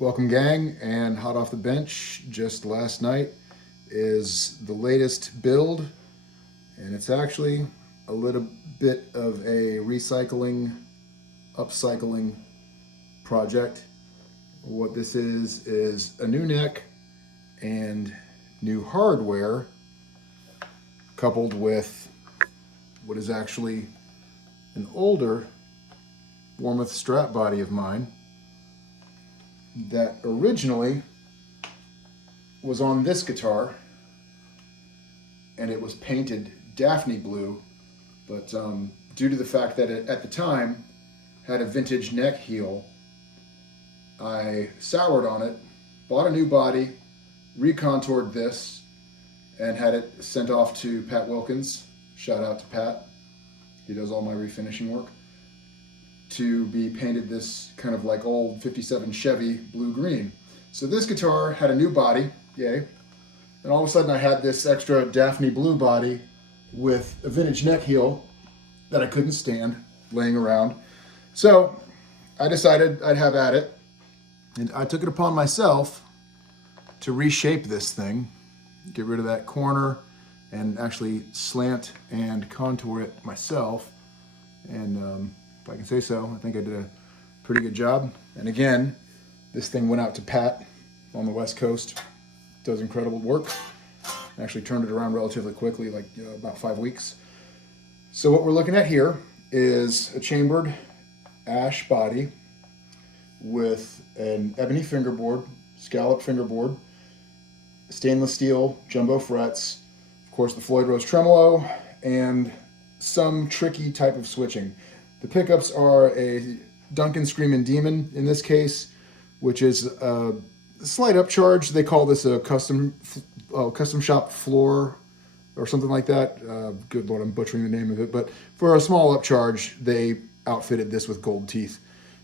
Welcome gang, and hot off the bench just last night is the latest build, and it's actually a little bit of a recycling, upcycling project. What this is a new neck and new hardware coupled with what is actually an older Warmoth strap body of mine that originally was on this guitar, and it was painted Daphne blue, but due to the fact that it at the time had a vintage neck heel, I soured on it, bought a new body, recontoured this, and had it sent off to Pat Wilkins. Shout out to Pat. He does all my refinishing work, to be painted this kind of like old 57 Chevy blue-green. So this guitar had a new body, yay, and all of a sudden I had this extra Daphne blue body with a vintage neck heel that I couldn't stand laying around. So I decided I'd have at it, and I took it upon myself to reshape this thing, get rid of that corner, and actually slant and contour it myself. And if I can say so, I think I did a pretty good job. And again, this thing went out to Pat on the West Coast. Does incredible work. Actually turned it around relatively quickly, like about 5 weeks. So what we're looking at here is a chambered ash body with an ebony fingerboard, scalloped fingerboard, stainless steel jumbo frets, of course the Floyd Rose tremolo, and some tricky type of switching. The pickups are a Duncan Screamin' Demon in this case, which is a slight upcharge. They call this a custom shop floor or something like that. Good Lord, I'm butchering the name of it. But for a small upcharge, they outfitted this with gold teeth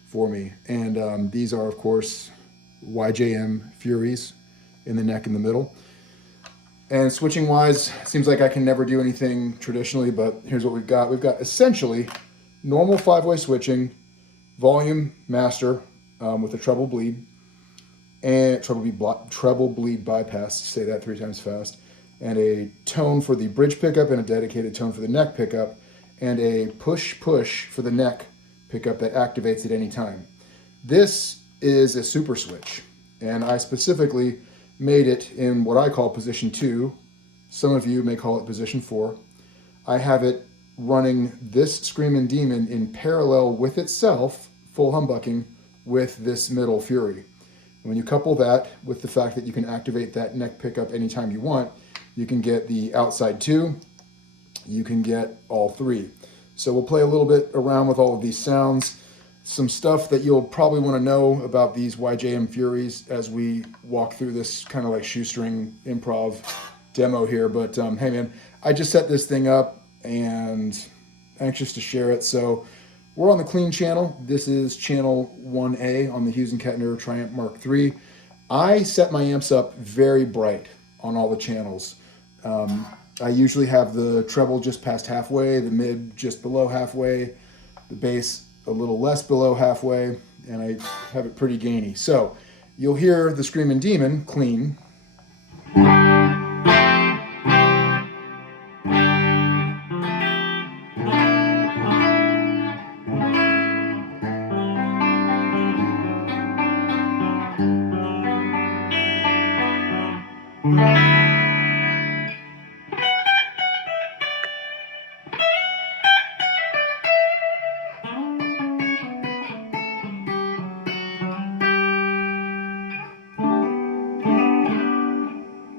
for me. And these are, of course, YJM Furies in the neck and the middle. And switching wise, seems like I can never do anything traditionally, but here's what we've got. We've got essentially normal 5-way switching, volume master with a treble bleed, and treble bleed bypass, say that 3 times fast, and a tone for the bridge pickup and a dedicated tone for the neck pickup, and a push for the neck pickup that activates at any time. This is a super switch, and I specifically made it in what I call position 2. Some of you may call it position 4. I have it running this Screamin' Demon in parallel with itself, full humbucking, with this middle Fury. And when you couple that with the fact that you can activate that neck pickup anytime you want, you can get the outside 2, you can get all 3. So we'll play a little bit around with all of these sounds. Some stuff that you'll probably want to know about these YJM Furies as we walk through this kind of like shoestring improv demo here. But hey man, I just set this thing up and anxious to share it. So we're on the clean channel. This is channel 1A on the Hughes & Kettner Triumph Mark III. I set my amps up very bright on all the channels. I usually have the treble just past halfway, the mid just below halfway, the bass a little less below halfway, and I have it pretty gainy. So you'll hear the Screamin' Demon clean.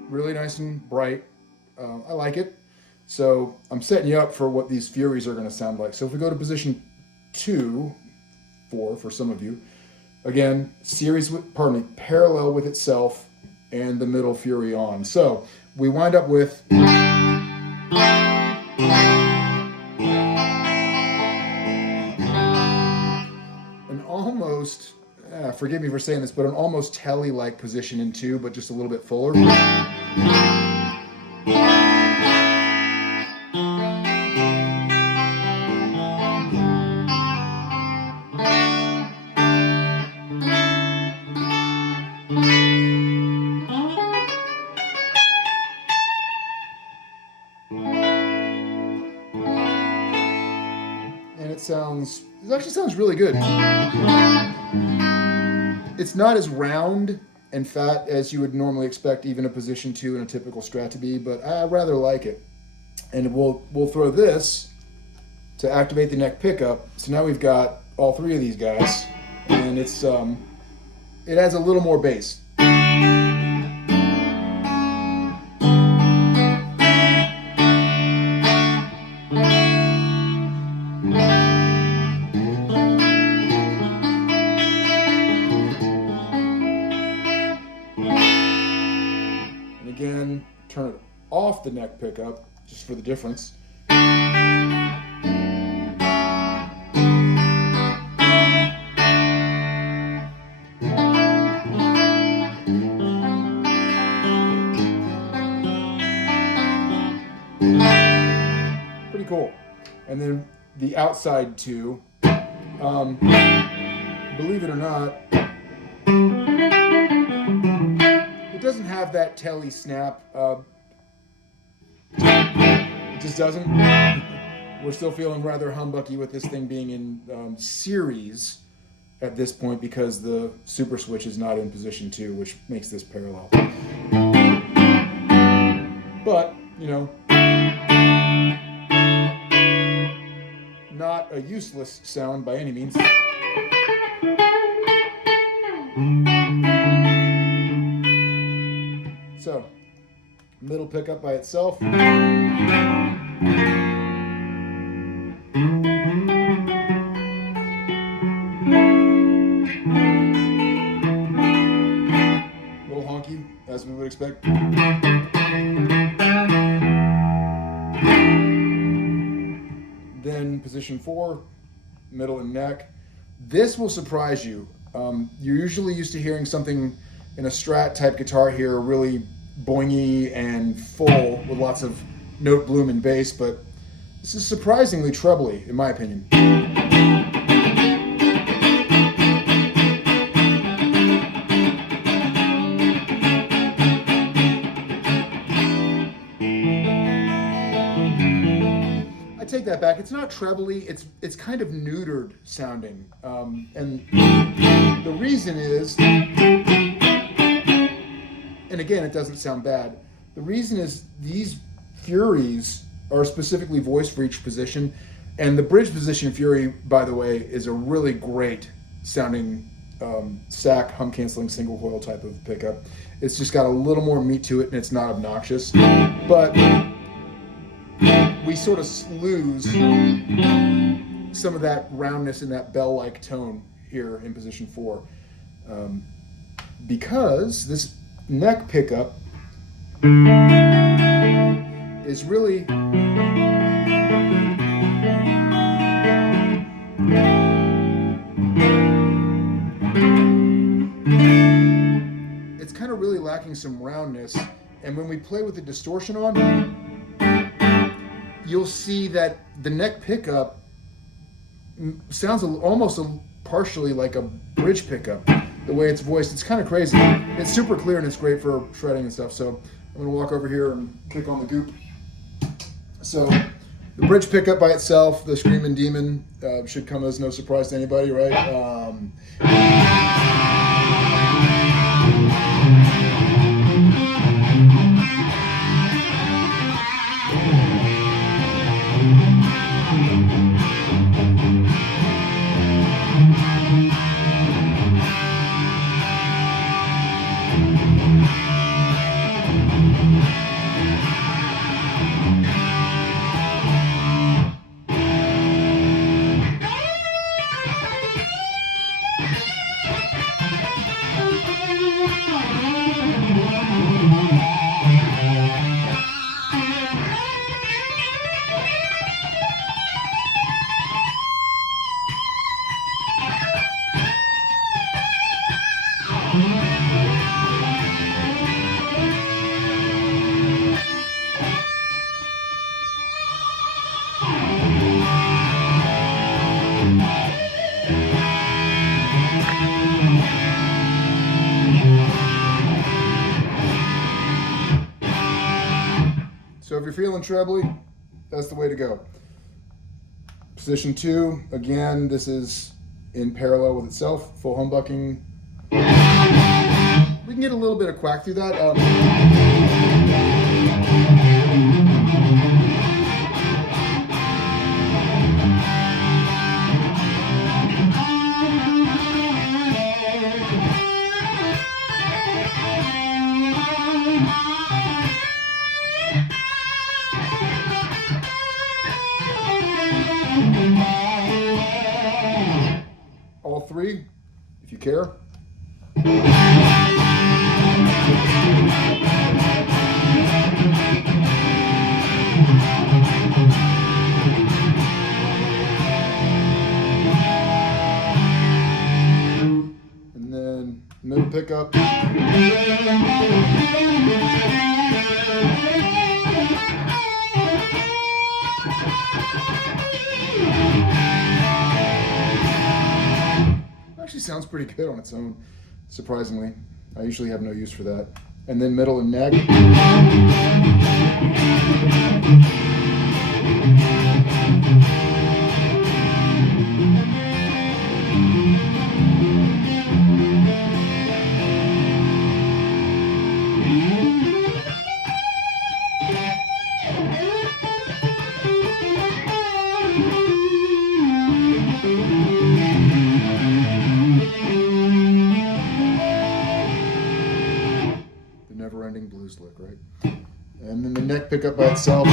Really nice and bright. I like it. So I'm setting you up for what these Furies are going to sound like. So if we go to position 2, 4 for some of you, again, parallel with itself and the middle Fury on. So we wind up with an almost, forgive me for saying this, but an almost telly-like position in 2, but just a little bit fuller. actually sounds really good. It's not as round and fat as you would normally expect even a position 2 in a typical Strat to be, but I rather like it. And we'll throw this to activate the neck pickup. So now we've got all 3 of these guys, and it adds a little more bass. And again, turn it off the neck pickup just for the difference. Pretty cool. And then the outside 2, believe it or not, it doesn't have that telly snap. It just doesn't. We're still feeling rather humbucky with this thing being in series at this point because the super switch is not in position 2, which makes this parallel. But, you know, not a useless sound by any means. So, middle pickup by itself. Little honky, as we would expect. Then position 4, middle and neck. This will surprise you. You're usually used to hearing something in a Strat type guitar here really boingy and full with lots of note bloom and bass, but this is surprisingly trebly, in my opinion. I take that back. It's not trebly. It's kind of neutered sounding, and the reason is, and again, it doesn't sound bad. The reason is these Furies are specifically voiced for each position, and the bridge position Fury, by the way, is a really great sounding sack hum canceling single coil type of pickup. It's just got a little more meat to it, and it's not obnoxious, but we sort of lose some of that roundness and that bell-like tone here in position 4, because this neck pickup is really it's kind of really lacking some roundness, and when we play with the distortion on, you'll see that the neck pickup sounds almost partially like a bridge pickup. The way it's voiced, it's kind of crazy. It's super clear and it's great for shredding and stuff. So I'm gonna walk over here and click on the goop. So the bridge pickup by itself, the Screaming Demon, should come as no surprise to anybody, right? So if you're feeling trebly, that's the way to go. Position 2, again, this is in parallel with itself, full humbucking. We can get a little bit of quack through that. All three, if you care. And then middle pickup. Actually sounds pretty good on its own, surprisingly. I usually have no use for that. And then middle and neck. Never-ending blues lick, right? And then the neck pickup by itself.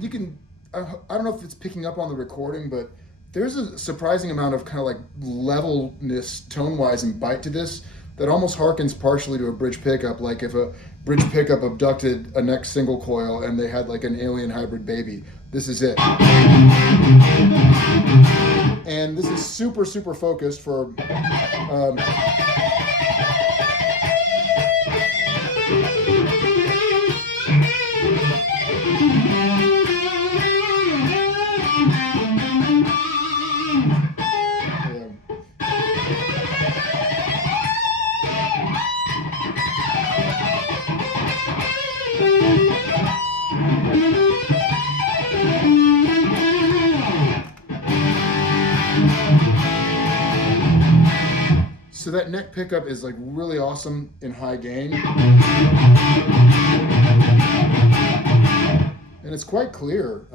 You can, I don't know if it's picking up on the recording, but there's a surprising amount of kind of like levelness, tone-wise, and bite to this that almost harkens partially to a bridge pickup, like if a bridge pickup abducted a neck single coil and they had like an alien hybrid baby. This is it. And this is super, super focused for so that neck pickup is like really awesome in high gain. And it's quite clear.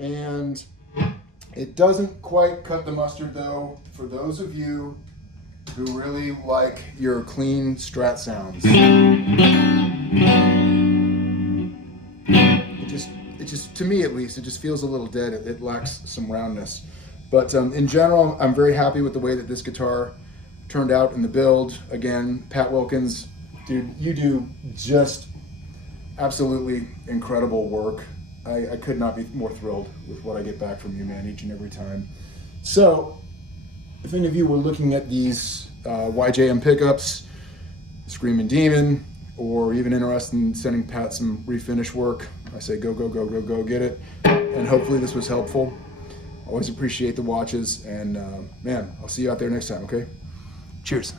And it doesn't quite cut the mustard though, for those of you who really like your clean Strat sounds. It just, to me at least, it just feels a little dead. It lacks some roundness. But in general, I'm very happy with the way that this guitar turned out in the build. Again, Pat Wilkins, dude, you do just absolutely incredible work. I could not be more thrilled with what I get back from you, man, each and every time. So, if any of you were looking at these YJM pickups, Screamin' Demon, or even interested in sending Pat some refinish work, I say go, go, go, go, go, get it. And hopefully this was helpful. Always appreciate the watches, and man, I'll see you out there next time, okay? Cheers.